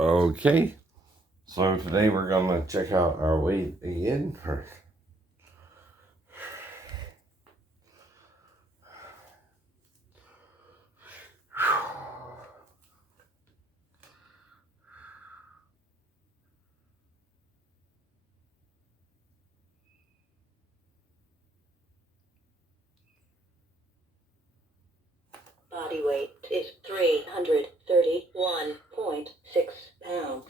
Okay, so today we're gonna check out our weight again. Body weight is 331.6 pounds.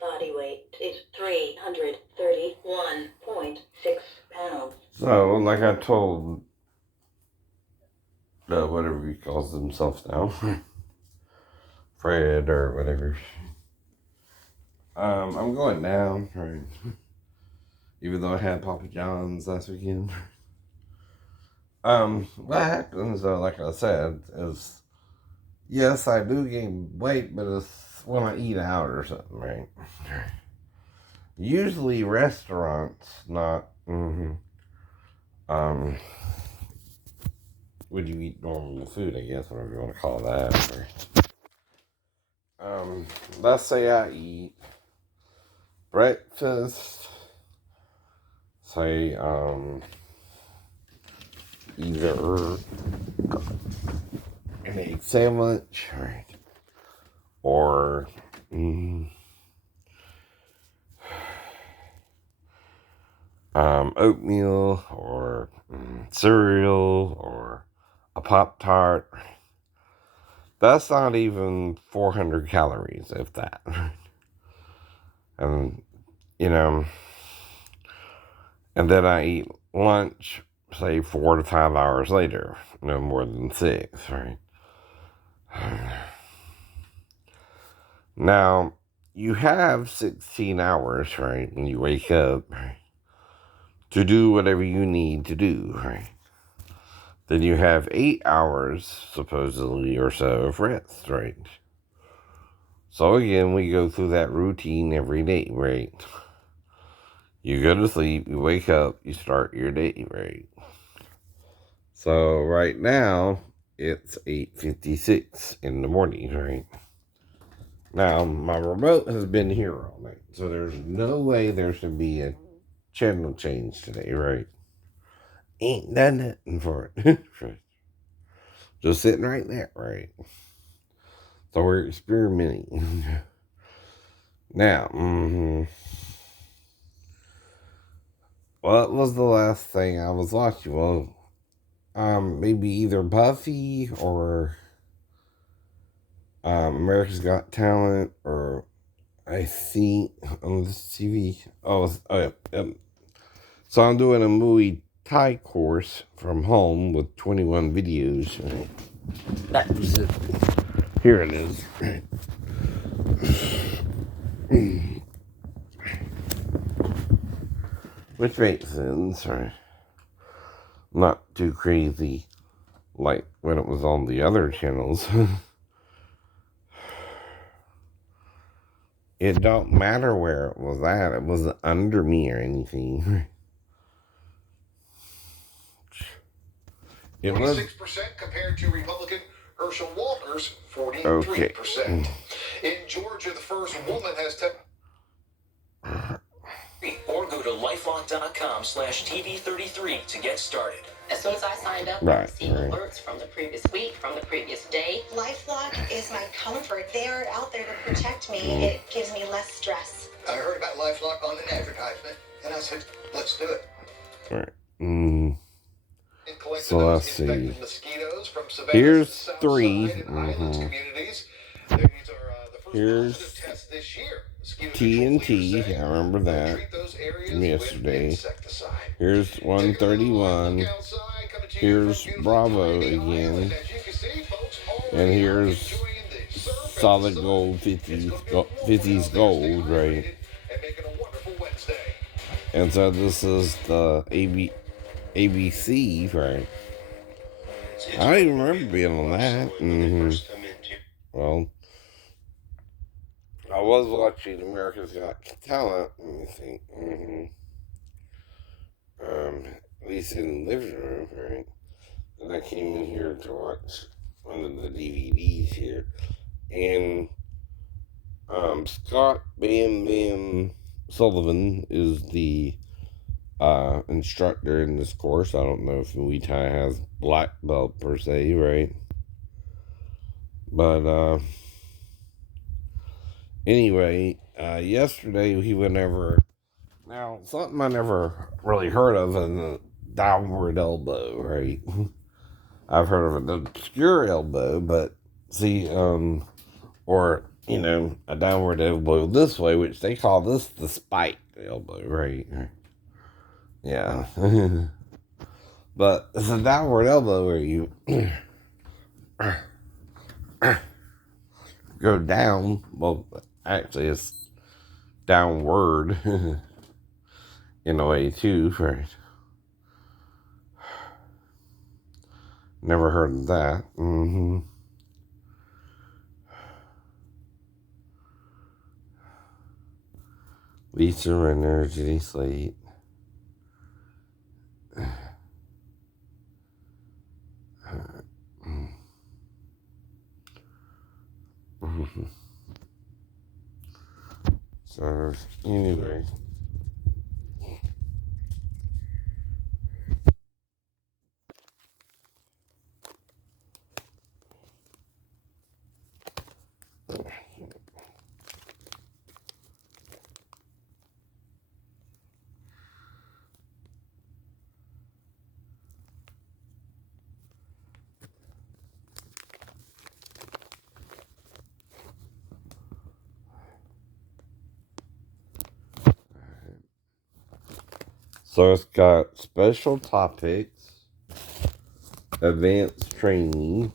Body weight is 331.6 pounds. So, like I told whatever he calls himself now, Fred or whatever. I'm going down, right? Even though I had Papa John's last weekend. What happens though, like I said, is yes, I do gain weight, but it's when I eat out or something, right? Usually restaurants, not would you eat normal food, I guess, whatever you want to call that. Or, let's say I eat breakfast, say, either an egg sandwich, right, or, oatmeal, or cereal, or a Pop-Tart. That's not even 400 calories, if that. And, and then I eat lunch, say 4 to 5 hours later, no more than 6, right? Now, you have 16 hours, right, when you wake up, right, to do whatever you need to do, right? Then you have 8 hours, supposedly, or so of rest, right? So again, we go through that routine every day, right? You go to sleep, you wake up, you start your day, right? So right now, it's 8:56 in the morning, right? Now, my remote has been here all night, so there's no way there should be a channel change today, right? Ain't done nothing for it. Just sitting right there, right? So we're experimenting. Now, what was the last thing I was watching? Well, maybe either Buffy or America's Got Talent, or I think on this TV. Yeah. So I'm doing a Muay Thai course from home with 21 videos. That was it. Here it is. Which makes sense, right? Not too crazy like when it was on the other channels. It don't matter where it was at. It wasn't under me or anything. It 26% compared to Republican Herschel Walker's 43%. Okay. In Georgia, the first woman has or go to lifelock.com/TV33 to get started. As soon as I signed up, I received alerts from the previous week, from the previous day. LifeLock is my comfort. They are out there to protect me. It gives me less stress. I heard about LifeLock on an advertisement, and I said, let's do it. All right. So let's see. Here's 3. Here's TNT. I remember that from yesterday. Here's 131. Here's Bravo again. And here's Solid Gold 50's Gold, right? And so this is the ABC, right? I don't even remember being on that. Well, I was watching America's Got Talent. Let me think. At least in the living room, right? And I came in here to watch one of the DVDs here. And Scott Bam Bam Sullivan is the instructor in this course. I don't know if Muay Thai has black belt per se, right? But anyway, yesterday he went over. Now, something I never really heard of is a downward elbow, right? I've heard of an obscure elbow, but see, or, a downward elbow this way, which they call this the spike elbow, right? Yeah. But it's a downward elbow where you go down. Well, actually, it's downward in a way, too, right? Never heard of that. Lisa Renner, Jenny Slate. So, anyway. So it's got special topics, advanced training,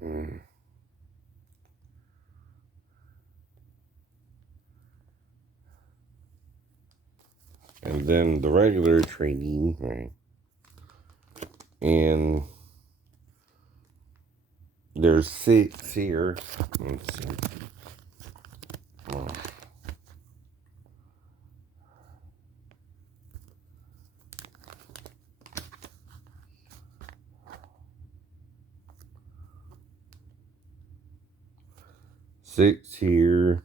and then the regular training, right? And there's 6 here. Let's see. 6 here.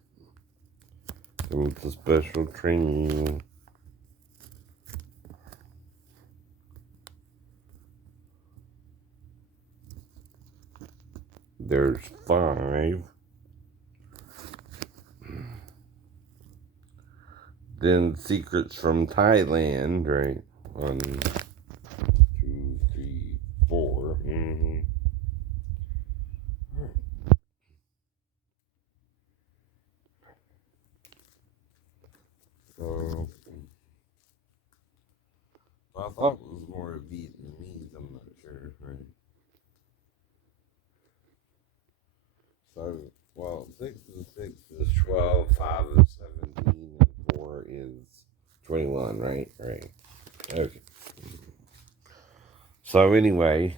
And with the special training. There's 5. Then secrets from Thailand, right? 1, 2, 3, 4. So I thought it was more Vietnamese. I'm not sure, right? So, well, 6 and 6 is 12, 5 is 17, and 4 is 21, right? Right. Okay. So anyway,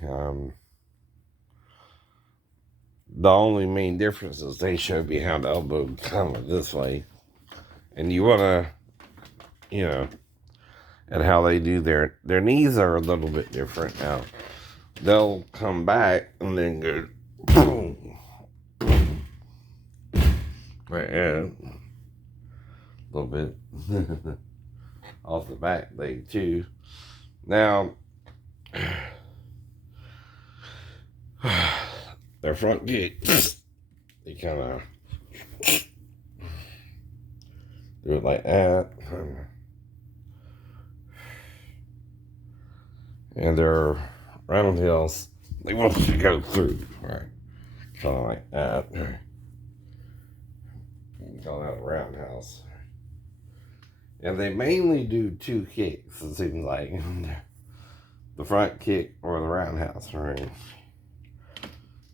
the only main difference is they showed me how the elbow kind of this way. And you want to, and how they do their knees are a little bit different now. They'll come back and then go boom, right, yeah, a little bit off the back leg too. Now, their front kick, they kind of do it like that. And their roundhills, they want you to go through, right? Kind of like that. You call that a roundhouse. And they mainly do 2 kicks, it seems like. The front kick or the roundhouse, right?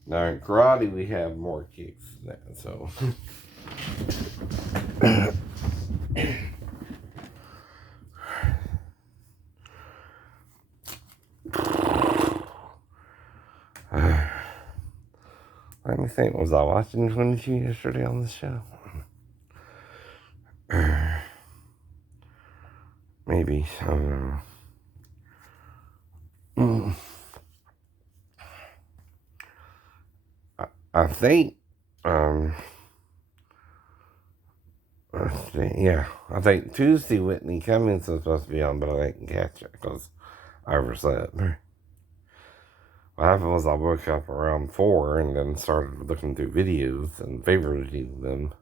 Now in karate, we have more kicks than that, so. Let me think, was I watching 22 yesterday on the show? maybe. I don't know. I think, yeah, I think Tuesday Whitney Cummings was supposed to be on, but I didn't catch it because I overslept. What happened was I woke up around 4 and then started looking through videos and favoriting them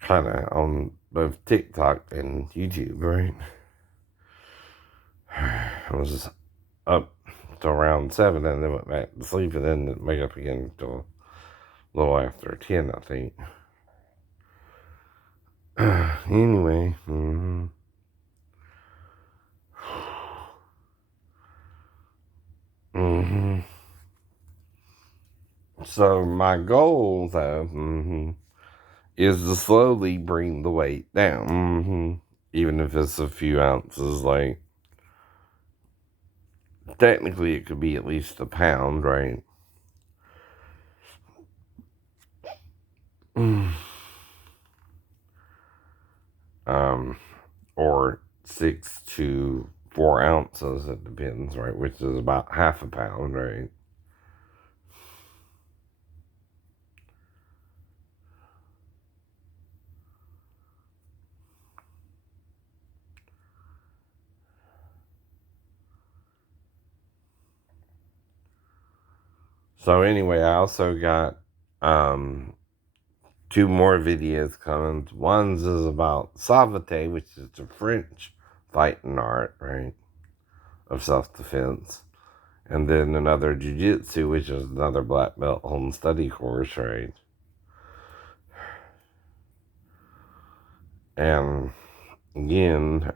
kind of on both TikTok and YouTube, right? I was up till around 7 and then went back to sleep and then didn't wake up again until a little after 10, I think. Anyway, So my goal, though, is to slowly bring the weight down, even if it's a few ounces. Like, technically, it could be at least a pound, right? Or 6 to 4 ounces, it depends, right? Which is about half a pound, right? So anyway, I also got 2 more videos coming. One's is about savate, which is the French fighting art, right, of self-defense. And then another jiu-jitsu, which is another black belt home study course, right? And again,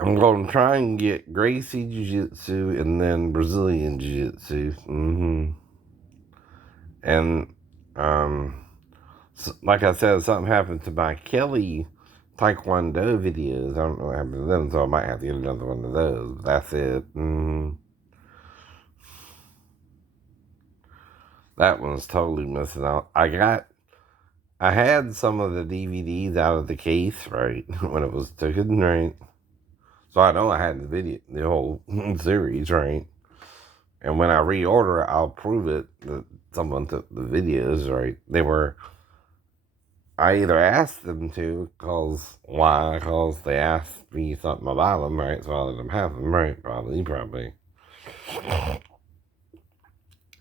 I'm going to try and get Gracie Jiu-Jitsu and then Brazilian Jiu-Jitsu. And, like I said, something happened to my Kelly Taekwondo videos. I don't know what happened to them, so I might have to get another one of those. But that's it. That one's totally missing out. I had some of the DVDs out of the case, right, when it was taken, right? So I know I had the whole series, right? And when I reorder it, I'll prove it that someone took the videos, right? I either asked them to, because they asked me something about them, right? So I let them have them, right? Probably.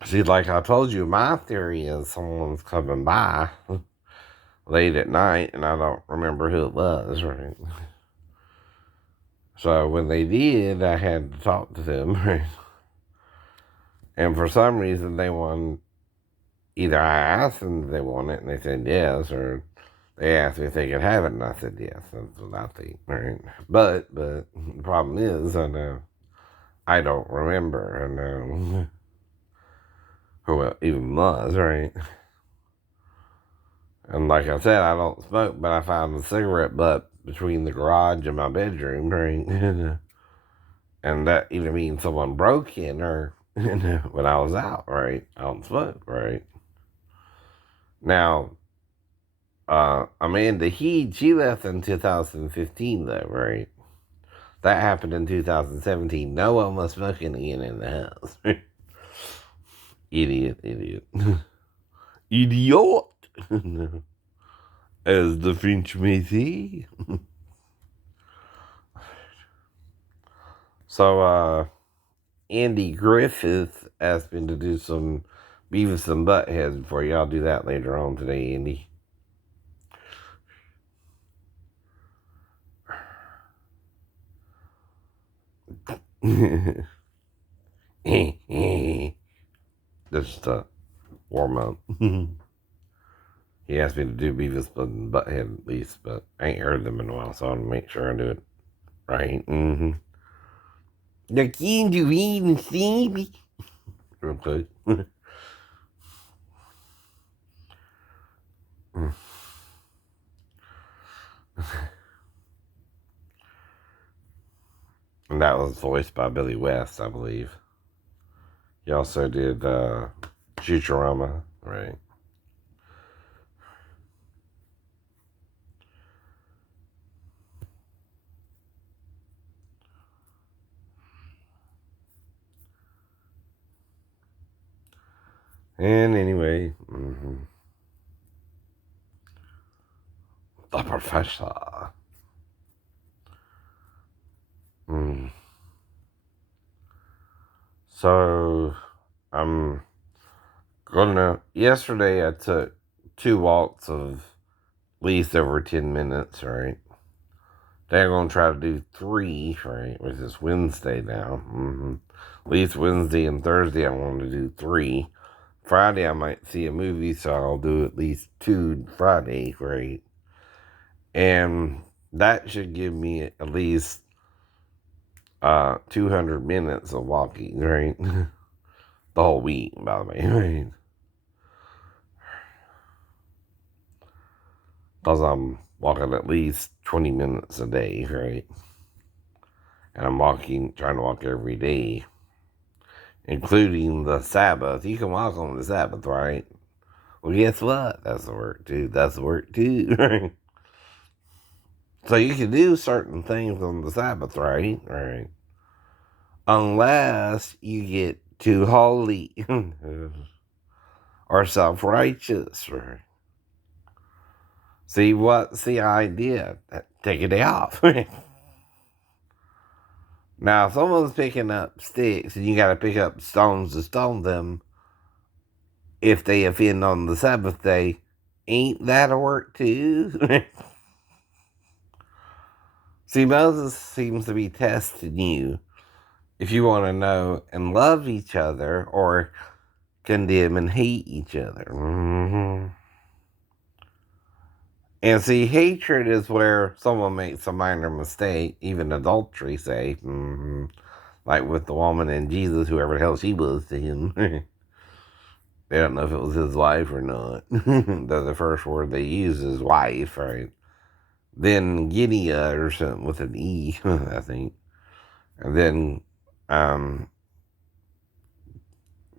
See, like I told you, my theory is someone's coming by late at night, and I don't remember who it was, right? So when they did, I had to talk to them, right? And for some reason, they wanted, either I asked them if they wanted it, and they said yes, or they asked me if they could have it, and I said yes. That's what I think, right? But the problem is, I don't remember, who it even was, right? And like I said, I don't smoke, but I found the cigarette butt between the garage and my bedroom, right? And that either means someone broke in or when I was out, right? I don't smoke, right? Now, Amanda Heed, she left in 2015, though, right? That happened in 2017. No one was smoking again in the house. Idiot. Idiot! As the French may say. So, Andy Griffith asked me to do some Beavis and Butthead for you. I'll do that later on today, Andy. Just warm up. He asked me to do Beavis and Butthead at least, but I ain't heard them in a while, so I'll make sure I do it right. The key to read Stevie. Real quick. And that was voiced by Billy West, I believe. He also did Futurama, right? And anyway, the professor. So, I'm yesterday I took 2 walks of at least over 10 minutes, right? They're going to try to do 3, right? Which is Wednesday now. At least Wednesday and Thursday I want to do 3. Friday I might see a movie, so I'll do at least 2 Friday, right? And that should give me at least 200 minutes of walking, right? The whole week, by the way, right? Because I'm walking at least 20 minutes a day, right? And I'm trying to walk every day, including the Sabbath. You can walk on the Sabbath, right? Well, guess what? That's the work too. That's the work too, right? So you can do certain things on the Sabbath, right? Right. Unless you get too holy or self-righteous, right? See, what's the idea? Take a day off. Now, if someone's picking up sticks and you got to pick up stones to stone them if they offend on the Sabbath day, ain't that a work too? See, Moses seems to be testing you if you want to know and love each other or condemn and hate each other. And see, hatred is where someone makes a minor mistake, even adultery, say, like with the woman and Jesus, whoever the hell she was to him. They don't know if it was his wife or not. The first word they use is wife, right? Then Gideon or something with an E, I think. And then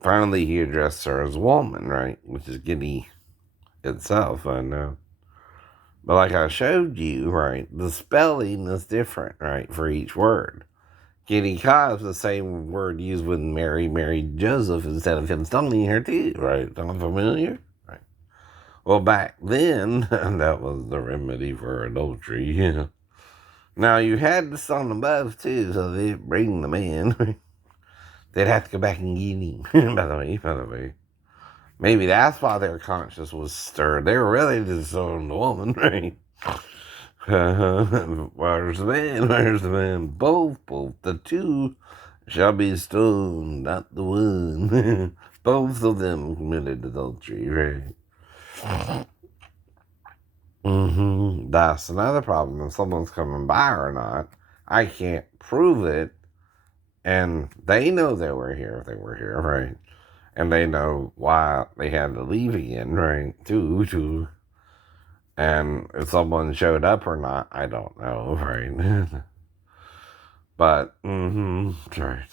finally he addressed her as woman, right? Which is Gideon itself, I know. But like I showed you, right, the spelling is different, right, for each word. Kitty Ka is the same word used when Mary married Joseph instead of him stoning her too, right? Sound familiar? Right. Well, back then, that was the remedy for adultery, yeah. Now, you had to stone them both too, so they'd bring the man. They'd have to go back and get him, by the way. Maybe that's why their conscience was stirred. They were ready to stone the woman, right? Where's the man? Where's the man? Both, the two shall be stoned, not the one. Both of them committed adultery, right? That's another problem. If someone's coming by or not, I can't prove it. And they know they were here if they were here, right? And they know why they had to leave again, right? Too. And if someone showed up or not, I don't know, right? But, right.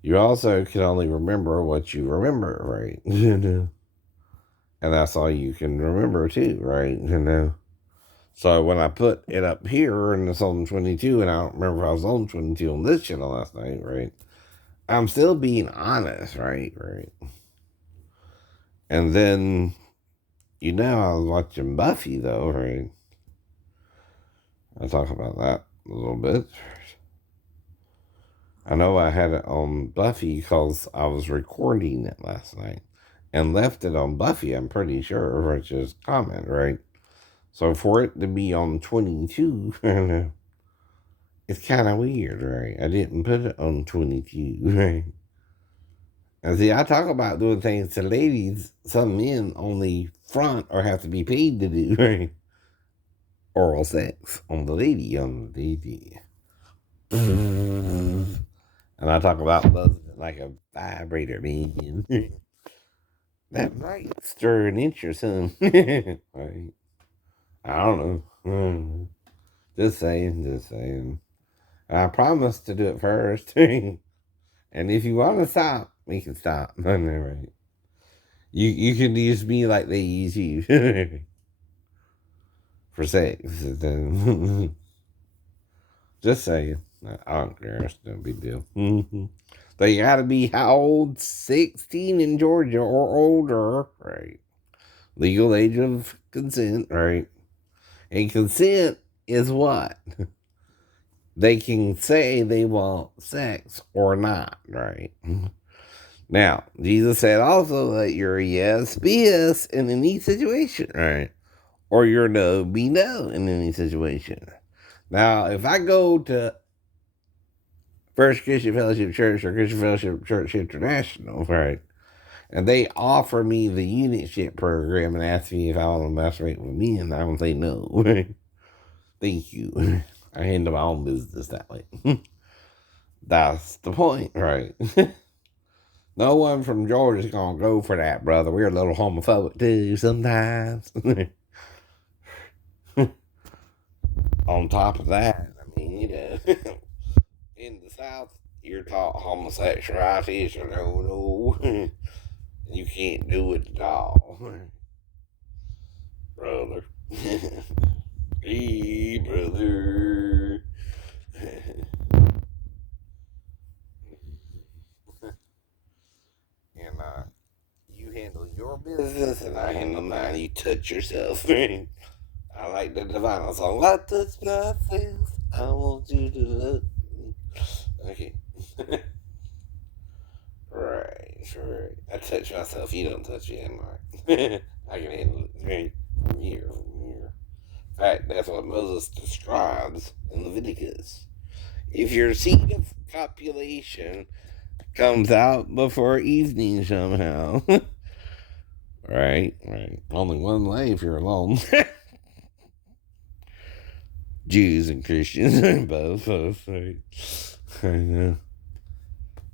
You also can only remember what you remember, right? And that's all you can remember too, right? So when I put it up here and it's on 22, and I don't remember if I was on 22 on this channel last night, right? I'm still being honest, right? And then, I was watching Buffy, though, right? I'll talk about that a little bit. I know I had it on Buffy because I was recording it last night and left it on Buffy, I'm pretty sure, which is common, right? So for it to be on 22, it's kind of weird, right? I didn't put it on 22, right? And see, I talk about doing things to ladies some men only front or have to be paid to do, right? Oral sex on the lady. And I talk about buzzing like a vibrator, man. That might stir an inch or something. Right? I don't know. Just saying. I promise to do it first. And if you want to stop, we can stop. Right? You can use me like they use you. For sex. Just saying. I don't care. It's no big deal. They gotta be how old? 16 in Georgia or older, right? Legal age of consent, right? And consent is what? They can say they want sex or not, right? Now, Jesus said also that your yes be yes in any situation, right? Or your no be no in any situation. Now, if I go to First Christian Fellowship Church or Christian Fellowship Church International, right? And they offer me the unitship program and ask me if I want to masturbate with men, I would say no. Thank you. I handle my own business that way. That's the point, right? No one from Georgia's gonna go for that, brother. We're a little homophobic too sometimes. On top of that, I mean, in the South, you're taught homosexuality is a no. You can't do it at all, brother. Hey, brother. And you handle your business, and I handle mine. You touch yourself. I like the Divine song. I touch myself. I want you to look. Okay. Right. I touch myself. You don't touch me. I'm like, I can handle it. Right. From here. In fact, that's what Moses describes in Leviticus. If your seed of copulation comes out before evening somehow. Right. Only one way if you're alone. Jews and Christians, both, right. I know.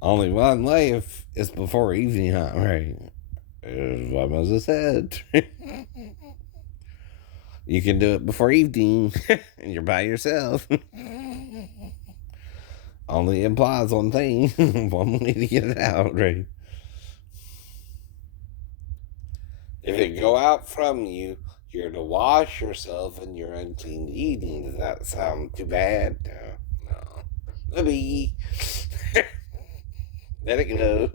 Only one way if it's before evening, huh? Right. Is what Moses said. You can do it before evening, and you're by yourself. Only implies one thing, one way to get it out, right? If it go out from you, you're to wash yourself and you're unclean to eating. Does that sound too bad? No. Maybe. Let it go.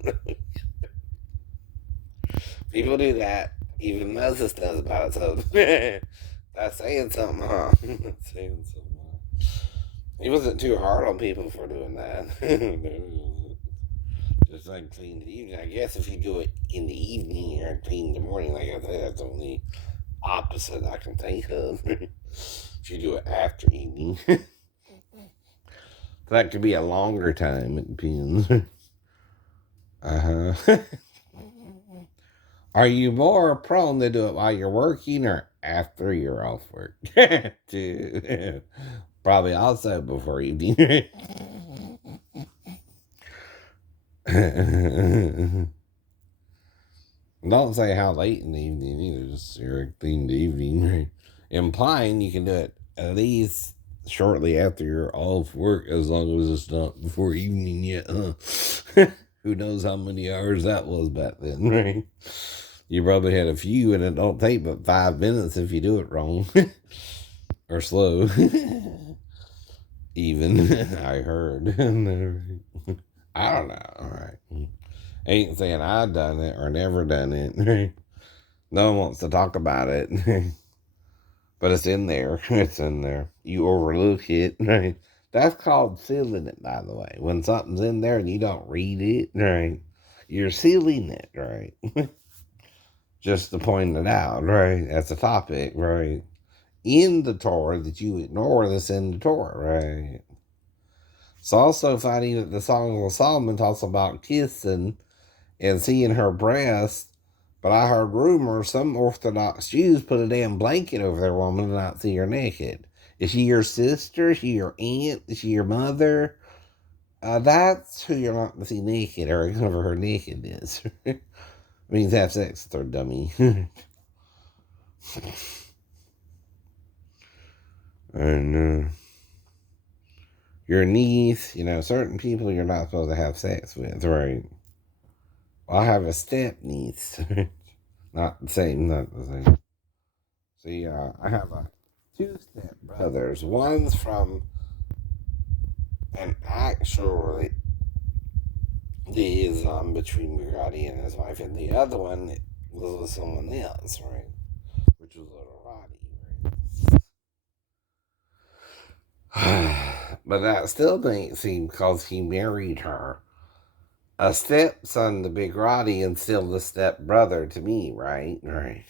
People do that. Even Moses does about it, so that's saying something, huh? Saying something. He wasn't too hard on people for doing that. Just unclean in the evening. I guess if you do it in the evening, you're unclean in the morning. Like I said, that's the only opposite I can think of. If you do it after evening. That could be a longer time. It depends. Are you more prone to do it while you're working or after you're off work? Probably also before evening. Don't say how late in the evening either, just you're clean the evening, right? Implying you can do it at least shortly after you're off work, as long as it's not before evening yet, huh? Who knows how many hours that was back then, right? You probably had a few, and it don't take but 5 minutes if you do it wrong. Or slow. Even, I heard. I don't know, right? Ain't saying I've done it or never done it. No one wants to talk about it. But it's in there. It's in there. You overlook it, right? That's called sealing it, by the way. When something's in there and you don't read it, right? You're sealing it, right? Just to point it out, right? That's a topic, right? In the Torah that you ignore that's in the Torah, right? It's also funny that the Song of Solomon talks about kissing and seeing her breast, but I heard rumors some Orthodox Jews put a damn blanket over their woman to not see her naked. Is she your sister? Is she your aunt? Is she your mother? That's who you're not to see naked, or whoever her naked is. Means have sex with her, dummy. And your niece, certain people you're not supposed to have sex with, right? Well, I have a step niece. Not the same. See, I have 2 step brothers. One's from an actual is between Bugatti and his wife, and the other one was with someone else, right? Which was Little Roddy, right? But that still didn't seem because he married her. A stepson to Big Roddy and still the stepbrother to me, right? Right.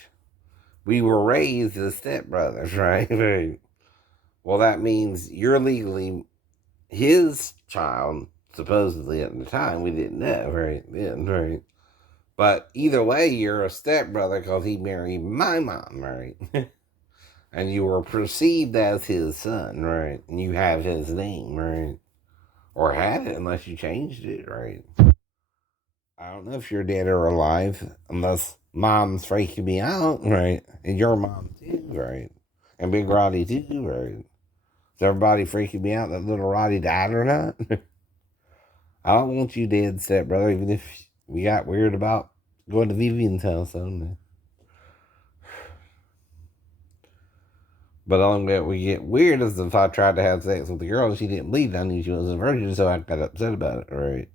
We were raised as stepbrothers, right? Right. Well, that means you're legally his child, supposedly at the time. We didn't know, right? Then, right? But either way, you're a stepbrother because he married my mom, right? And you were perceived as his son, right? And you have his name, right? Or had it unless you changed it, right? I don't know if you're dead or alive unless mom's freaking me out, right? And your mom too, right? And Big Roddy too, right? Is everybody freaking me out that little Roddy died or not? I don't want you dead, stepbrother, even if we got weird about going to Vivian's house. I don't know. But the only way we get weird is if I tried to have sex with the girl and she didn't bleed. I knew she was a virgin, so I got upset about it, right?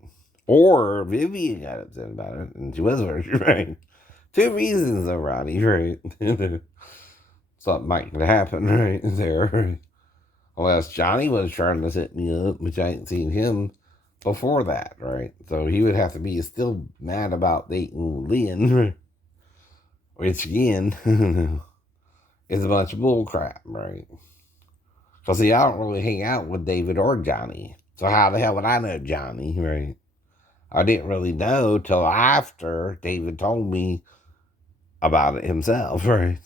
Or Vivian got upset about it, and she was a virgin, right? Two reasons, though, Roddy, right? Something might happen, right? There, right? Unless Johnny was trying to set me up, which I ain't seen him before that, right? So he would have to be still mad about dating Lynn, which again is a bunch of bull crap, right? Because see, I don't really hang out with David or Johnny. So how the hell would I know Johnny, right? I didn't really know till after David told me about it himself, right?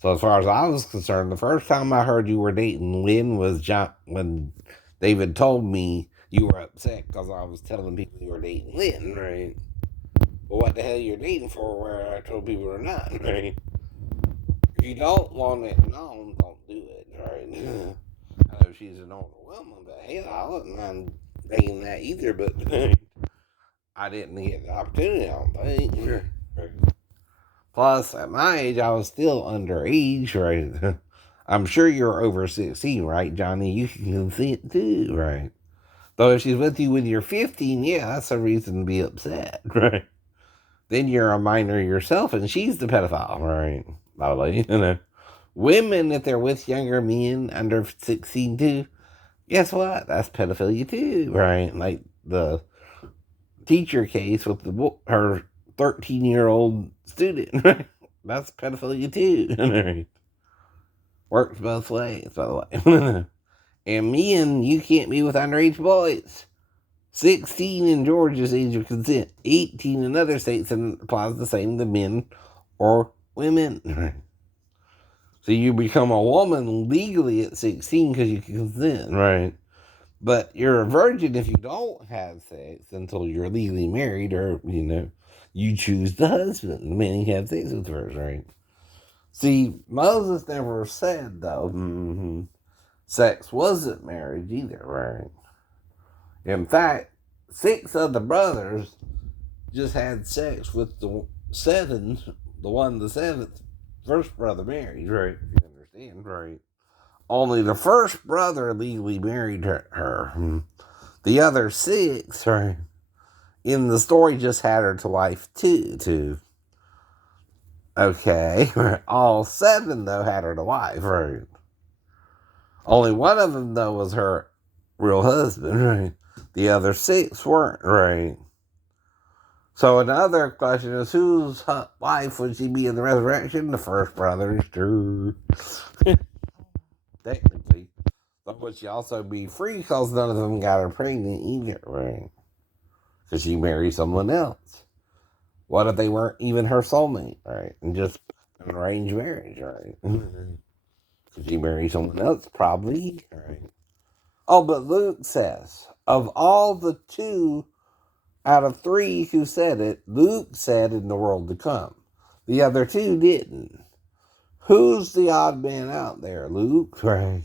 So as far as I was concerned, the first time I heard you were dating Lynn was when David told me you were upset because I was telling people you were dating Lynn, right? Well, what the hell you're dating for where I told people you're not, right? If you don't want it known, don't do it, right? I know she's an older woman, but hell, I wasn't mind dating that either, but I didn't get the opportunity, I don't think. Plus, at my age, I was still underage, right? I'm sure you're over 16, right, Johnny? You can consent too, right? Though if she's with you when you're 15, yeah, that's a reason to be upset, right? Then you're a minor yourself and she's the pedophile, right? By the way, women, if they're with younger men under 16 too, guess what? That's pedophilia too, right? Like the teacher case with her 13-year-old student, right? That's pedophilia too, right? Works both ways, by the way. And men, you can't be with underage boys. 16 in Georgia's age of consent. 18 in other states, and applies the same to men or women. So you become a woman legally at 16 because you consent, right? But you're a virgin if you don't have sex until you're legally married, or, you choose the husband, the man you have sex with first, right? See, Moses never said, though, sex wasn't marriage either, right? In fact, 6 of the brothers just had sex with the 7th, the 7th, first brother married, right? If you understand, right? Only the first brother legally married her. The other 6, right, in the story just had her to wife too. Okay, all 7, though, had her to wife, right? Only one of them, though, was her real husband, right? The other 6 weren't, right? So another question is, whose wife would she be in the resurrection? The first brother's true. Technically. But would she also be free because none of them got her pregnant either, right? Because she married someone else. What if they weren't even her soulmate, right? And just an arranged marriage, right? Could she marry someone else? Probably, right? Oh, but Luke says, of all the 2 out of 3 who said it, Luke said in the world to come. The other 2 didn't. Who's the odd man out there, Luke? Right.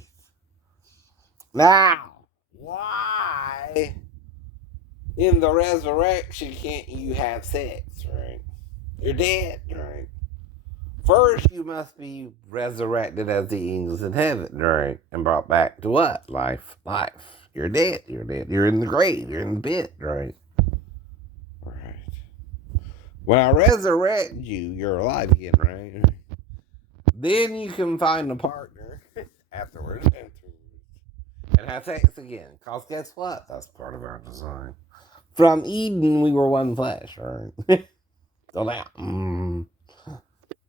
Now, why in the resurrection can't you have sex, right? You're dead, right? First, you must be resurrected as the angels in heaven, right? And brought back to what? Life. You're dead. You're in the grave. You're in the pit, right? When I resurrect you, you're alive again, right? Then you can find a partner afterwards and have sex again. Because guess what? That's part of our design. From Eden, we were one flesh, right? So now,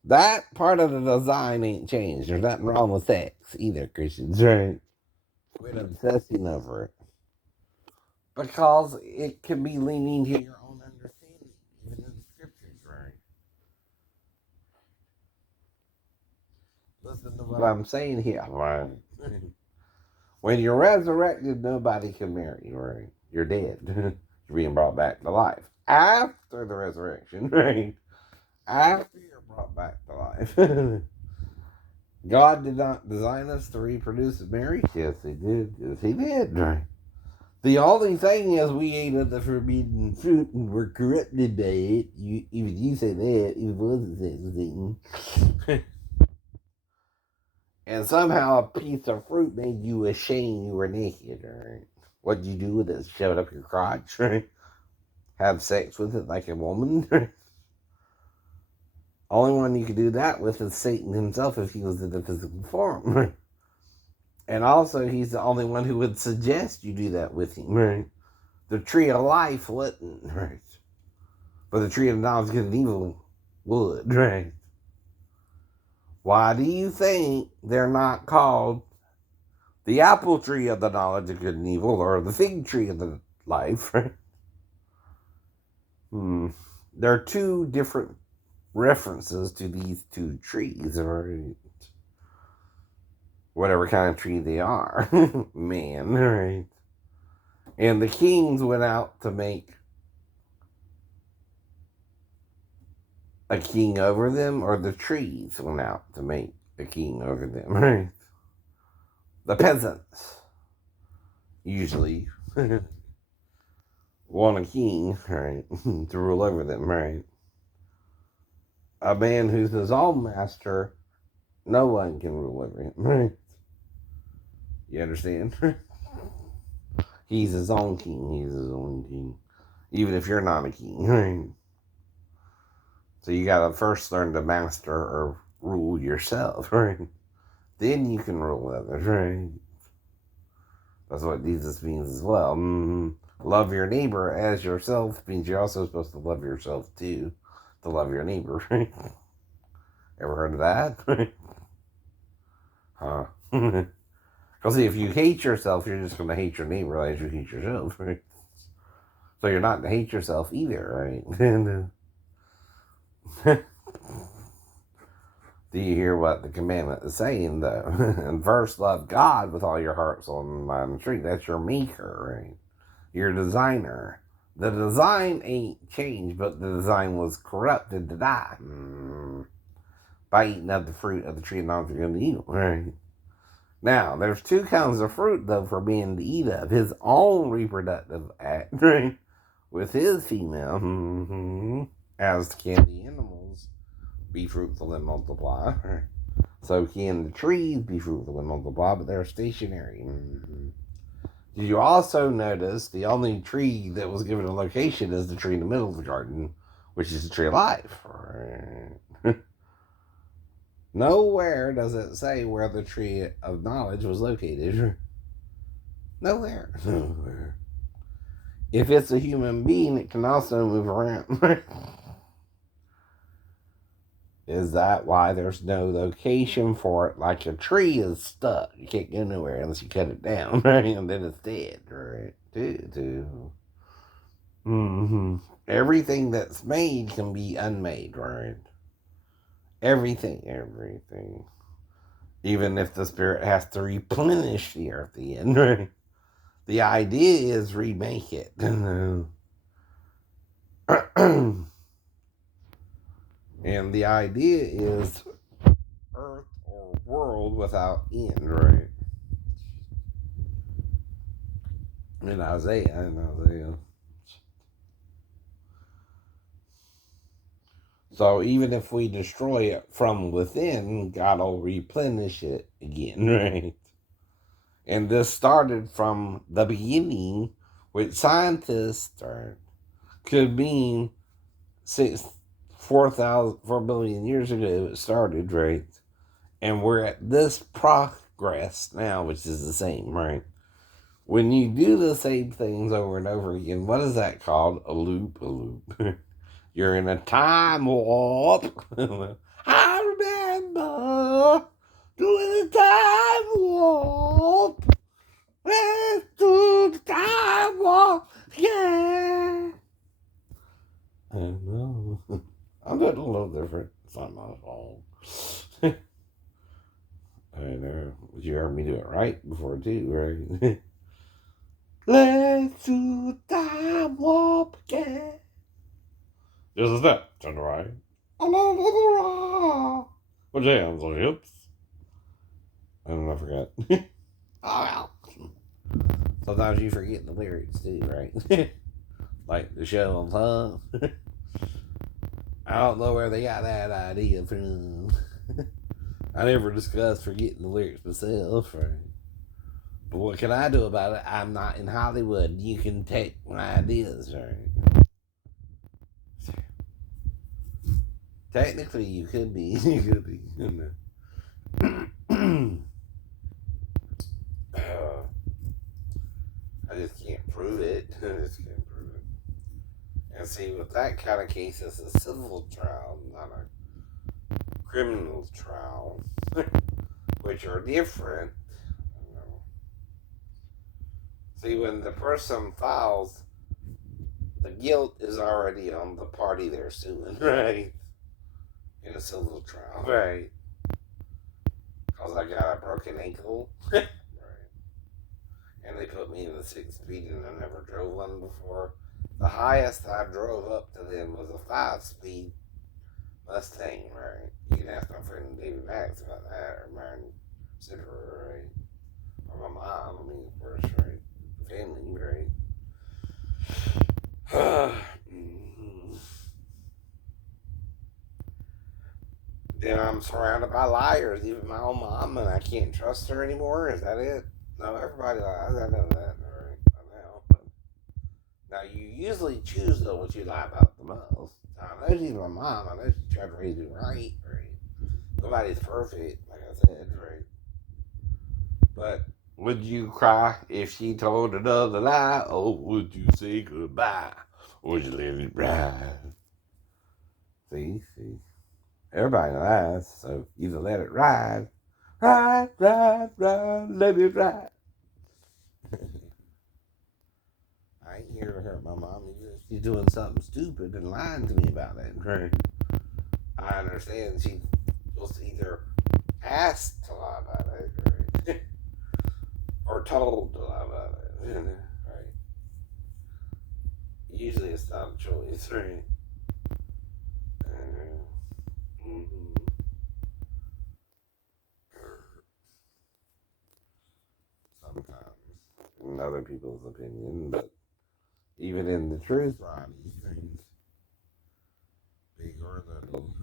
that part of the design ain't changed. There's nothing wrong with sex either, Christians, right? Quit obsessing over it. Because it can be leaning to your own understanding, even in the scriptures, right? Listen to what I'm saying here, right? When you're resurrected, nobody can marry you, right? You're dead. You're being brought back to life. After the resurrection, right? After you're brought back to life. God did not design us to reproduce and marry. Yes, He did. Yes, He did. Right. The only thing is we ate of the forbidden fruit and were corrupted by it. Even you say that, even wasn't said was eaten. And somehow a piece of fruit made you ashamed you were naked, right? What'd you do with it? Shove it up your crotch, right? Have sex with it like a woman? Only one you could do that with is Satan himself if he was in the physical form. And also, he's the only one who would suggest you do that with him, right? The tree of life wouldn't, right? But the tree of knowledge of good and evil would, right? Why do you think they're not called the apple tree of the knowledge of good and evil or the fig tree of the life, right? There are two different references to these two trees, right? Whatever kind of tree they are. Man, right? And the kings went out to make a king over them, or the trees went out to make a king over them, right? The peasants usually want a king, right, to rule over them, right? A man who's his own master, no one can rule over him, right? You understand? He's his own king. He's his own king. Even if you're not a king, right? So you gotta first learn to master or rule yourself, right? Then you can rule others, right? That's what Jesus means as well. Love your neighbor as yourself means you're also supposed to love yourself too, to love your neighbor, right? Ever heard of that? Huh? Because if you hate yourself, you're just going to hate your neighbor as you hate yourself, right? So you're not to hate yourself either, right? Do you hear what the commandment is saying, though? And first, love God with all your heart, soul, and mind and strength. That's your maker, right? Your designer. The design ain't changed, but the design was corrupted to die by eating of the fruit of the tree of knowledge of good and evil, right? Now, there's two kinds of fruit, though, for man to eat of. His own reproductive act, right? With his female, as can the animals be fruitful and multiply. So can the trees be fruitful and multiply, but they're stationary. Did you also notice the only tree that was given a location is the tree in the middle of the garden, which is the tree of life? Nowhere does it say where the tree of knowledge was located. Nowhere. Nowhere. If it's a human being, it can also move around. Is that why there's no location for it? Like a tree is stuck. You can't go nowhere unless you cut it down, right? And then it's dead, right? Everything that's made can be unmade, right? Everything. Even if the spirit has to replenish the earth at the end, right? The idea is remake it. And the idea is earth or world without end, right? In Isaiah. So even if we destroy it from within, God will replenish it again, right? And this started from the beginning, which scientists could mean 4 billion years ago it started, right? And we're at this progress now, which is the same, right? When you do the same things over and over again, what is that called? A loop, a loop. You're in a time warp. I remember doing a time warp. Let's do the time warp. Yeah. I know. I'm doing a little different. It's not my fault. I know. But you heard me do it right before too, right? Let's do the time warp again. Just a step to the right. Another to the right. Put your hands on your hips. And I forgot. Oh well. Sometimes you forget the lyrics too, right? Like the show on time. I don't know where they got that idea from. I never discussed forgetting the lyrics myself, right? But what can I do about it? I'm not in Hollywood. You can take my ideas, right? Technically, you could be. You could be. I just can't prove it. I just can't prove it. And see, with that kind of case, it's a civil trial, not a criminal trial, which are different. See, when the person files, the guilt is already on the party they're suing, right? In a civil trial, right? Because I got a broken ankle, right? And they put me in the 6-speed and I never drove one before. The highest I drove up to them was a 5-speed Mustang, right? You can ask my friend David Max about that, or Myron Sitter, right? Or my mom, I mean, of course, right? Family, right? Then I'm surrounded by liars, even my own mom, and I can't trust her anymore. Is that it? No, everybody lies. I know that, right? I know. But now, you usually choose though what you lie about the most. I know she's my mom. I know she tried to raise me right? Nobody's perfect, like I said, right? But would you cry if she told another lie? Or would you say goodbye? Or would you let it ride? See? Everybody lies, so either let it ride, let it ride. I ain't here to hurt my mom. She's doing something stupid and lying to me about it. Right? I understand she's supposed to either ask to lie about it, right? Or told to lie about it, right? Usually it's not a choice, right? Mm-hmm. Sometimes, in other people's opinion, but even in the truth, Ronnie, things big or little,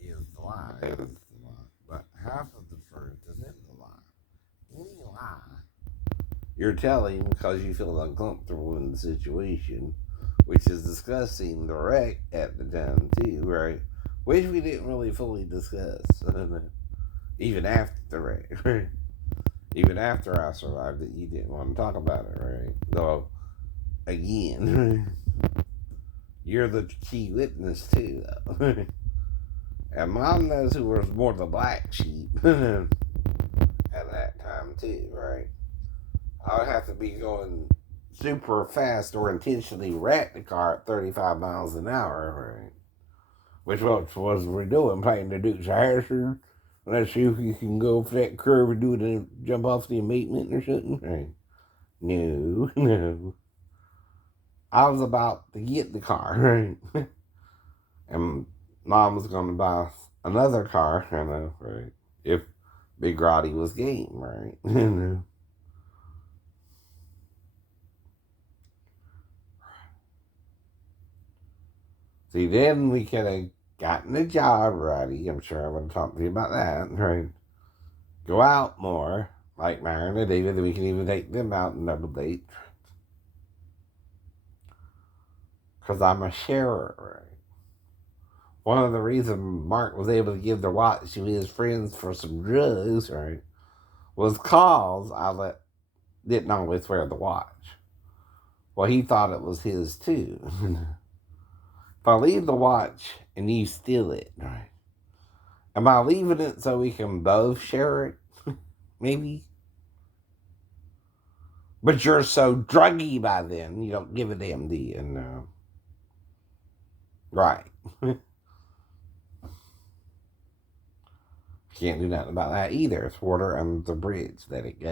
is the lie, But half of the truth is in the lie. Any lie you're telling because you feel uncomfortable in the situation, which is discussing the wreck at the time too, right? Which we didn't really fully discuss, even after the wreck, right? Even after I survived it, you didn't want to talk about it, right? Though, again, you're the key witness too, though. And Mom knows who was more the black sheep at that time too, right? I would have to be going super fast or intentionally wreck the car at 35 miles an hour, right? Which was we're doing, playing the Dukes of Hazzard. Let's see if you can go for that curve and do it and jump off the embankment or something, right? No. I was about to get the car, right? And Mom was going to buy another car, I know, right? If Big Roddy was game, right? See, then we could have gotten a job, Roddy. I'm sure I would have talked to you about that, right? Go out more, like Myron and David, and we can even take them out and double date. Because I'm a sharer, right? One of the reasons Mark was able to give the watch to his friends for some drugs, right, was cause didn't always wear the watch. Well, he thought it was his too. If I leave the watch and you steal it, right, am I leaving it so we can both share it? Maybe. But you're so druggy by then, you don't give a damn, do you? No. Right. Can't do nothing about that either. It's water under the bridge that it goes.